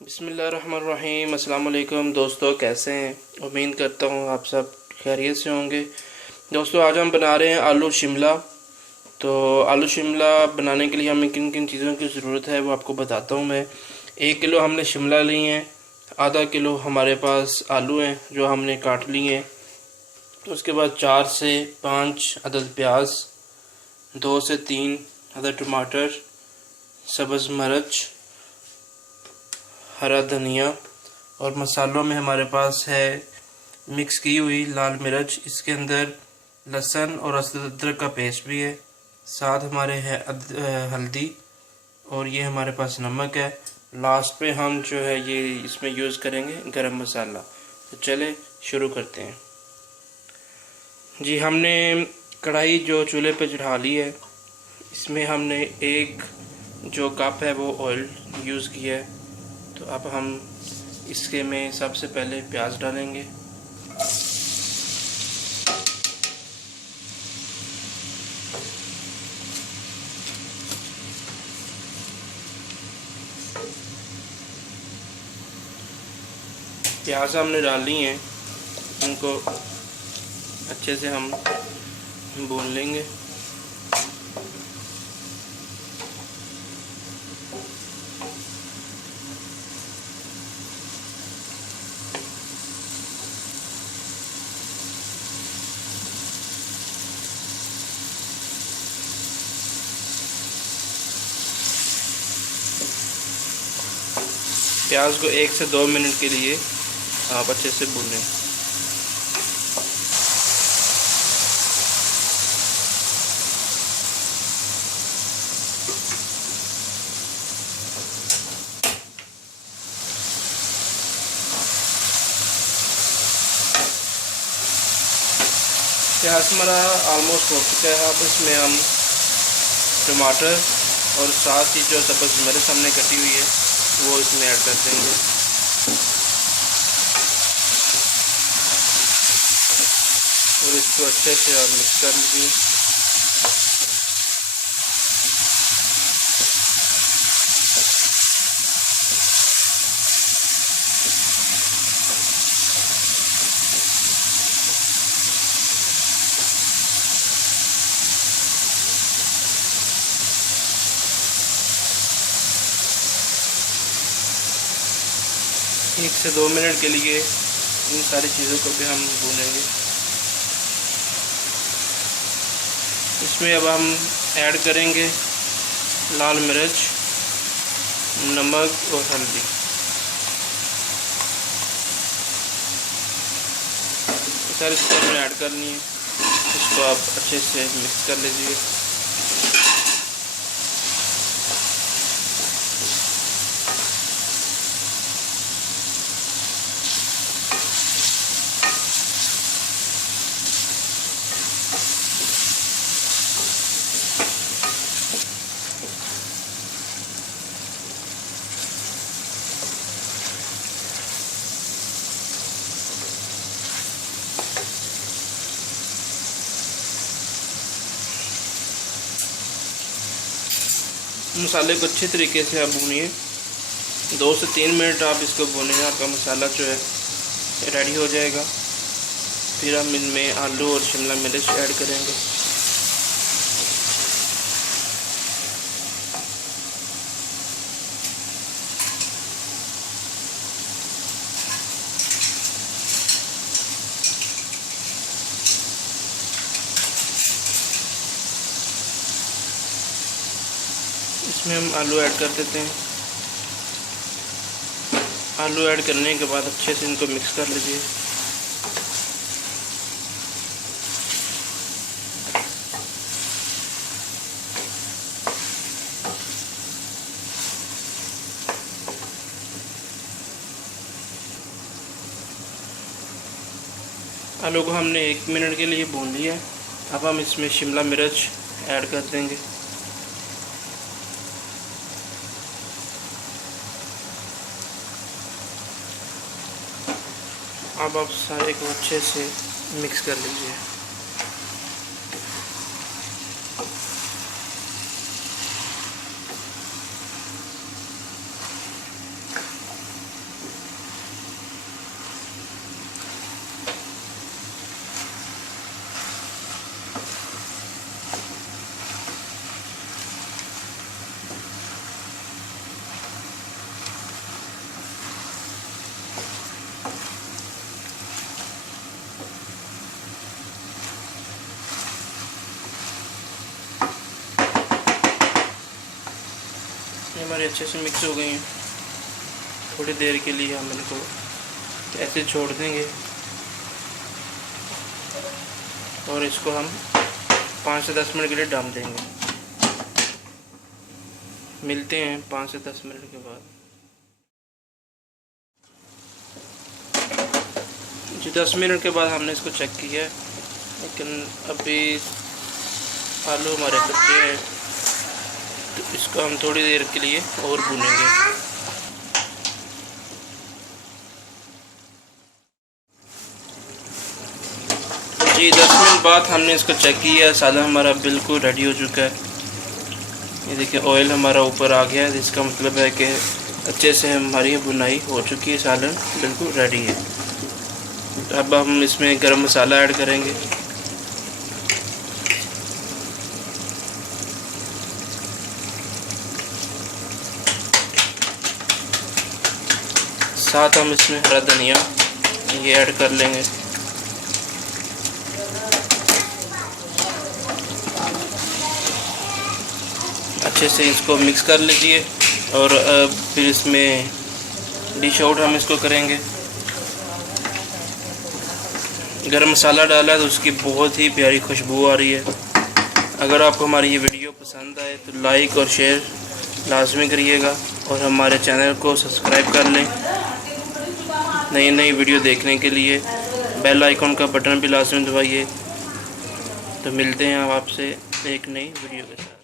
बिस्मिल्लाहिर्रहमानिर्रहीम। अस्सलाम वालेकुम दोस्तों, कैसे हैं? उम्मीद करता हूँ आप सब खैरियत से होंगे। दोस्तों, आज हम बना रहे हैं आलू शिमला। तो आलू शिमला बनाने के लिए हमें किन किन चीज़ों की ज़रूरत है वो आपको बताता हूँ मैं। 1 किलो हमने शिमला ली हैं, आधा किलो हमारे पास आलू हैं जो हमने काट लिए हैं। उसके बाद 4 से 5 अदद प्याज, 2 से 3 अदद टमाटर, सब्ज़ मिर्च, हरा धनिया, और मसालों में हमारे पास है मिक्स की हुई लाल मिर्च, इसके अंदर लहसुन और अदरक का पेस्ट भी है। साथ हमारे है हल्दी, और ये हमारे पास नमक है। लास्ट पे हम जो है ये इसमें यूज़ करेंगे गरम मसाला। तो चले शुरू करते हैं। जी, हमने कढ़ाई जो चूल्हे पे चढ़ा ली है, इसमें हमने एक जो कप है वो ऑयल यूज़ किया है। तो अब हम इसके में सबसे पहले प्याज डालेंगे। प्याज हमने डाल ली हैं, इनको अच्छे से हम भून लेंगे। प्याज को 1 से 2 मिनट के लिए आप अच्छे से भूनें। प्याज हमारा ऑलमोस्ट हो चुका है। अब इसमें हम टमाटर और साथ ही जो सब्ज़ मिर्च हमने कटी हुई है वो इसमें ऐड कर देंगे। और इसको अच्छे से और मिक्स कर लीजिए। एक से 2 मिनट के लिए इन सारी चीज़ों को भी हम भूनेंगे। इसमें अब हम ऐड करेंगे लाल मिर्च, नमक और हल्दी। ये सारी चीज़ें हमने ऐड करनी है। इसको आप अच्छे से मिक्स कर लीजिए। मसाले को अच्छे तरीके से आप भूनिए। 2 से 3 मिनट आप इसको भूनें, आपका मसाला जो है रेडी हो जाएगा। फिर हम इनमें आलू और शिमला मिर्च ऐड करेंगे। इसमें हम आलू ऐड कर देते हैं। आलू ऐड करने के बाद अच्छे से इनको मिक्स कर लीजिए। आलू को हमने 1 मिनट के लिए भून लिया। अब हम इसमें शिमला मिर्च ऐड कर देंगे। अब आप सारे को अच्छे से मिक्स कर लीजिए। हमारे अच्छे से मिक्स हो गई हैं। थोड़ी देर के लिए हम इनको ऐसे छोड़ देंगे और इसको हम 5 से 10 मिनट के लिए दम देंगे। मिलते हैं 5 से 10 मिनट के बाद। जी 10 मिनट के बाद हमने इसको चेक किया, लेकिन अभी आलू हमारे कच्चे हैं, तो इसको हम थोड़ी देर के लिए और भूनेंगे। जी 10 मिनट बाद हमने इसको चेक किया, सालन हमारा बिल्कुल रेडी हो चुका है। ये देखिए ऑयल हमारा ऊपर आ गया है, जिसका मतलब है कि अच्छे से हमारी भुनाई हो चुकी है, सालन बिल्कुल रेडी है। तो अब हम इसमें गरम मसाला ऐड करेंगे। साथ हम इसमें हरा धनिया ये ऐड कर लेंगे। अच्छे से इसको मिक्स कर लीजिए और फिर इसमें डिश आउट हम इसको करेंगे। गरम मसाला डाला है तो उसकी बहुत ही प्यारी खुशबू आ रही है। अगर आपको हमारी ये वीडियो पसंद आए तो लाइक और शेयर लाजमी करिएगा और हमारे चैनल को सब्सक्राइब कर लें। नई नई वीडियो देखने के लिए बेल आइकन का बटन भी लाजमी दबाइए। तो मिलते हैं आपसे एक नई वीडियो के साथ।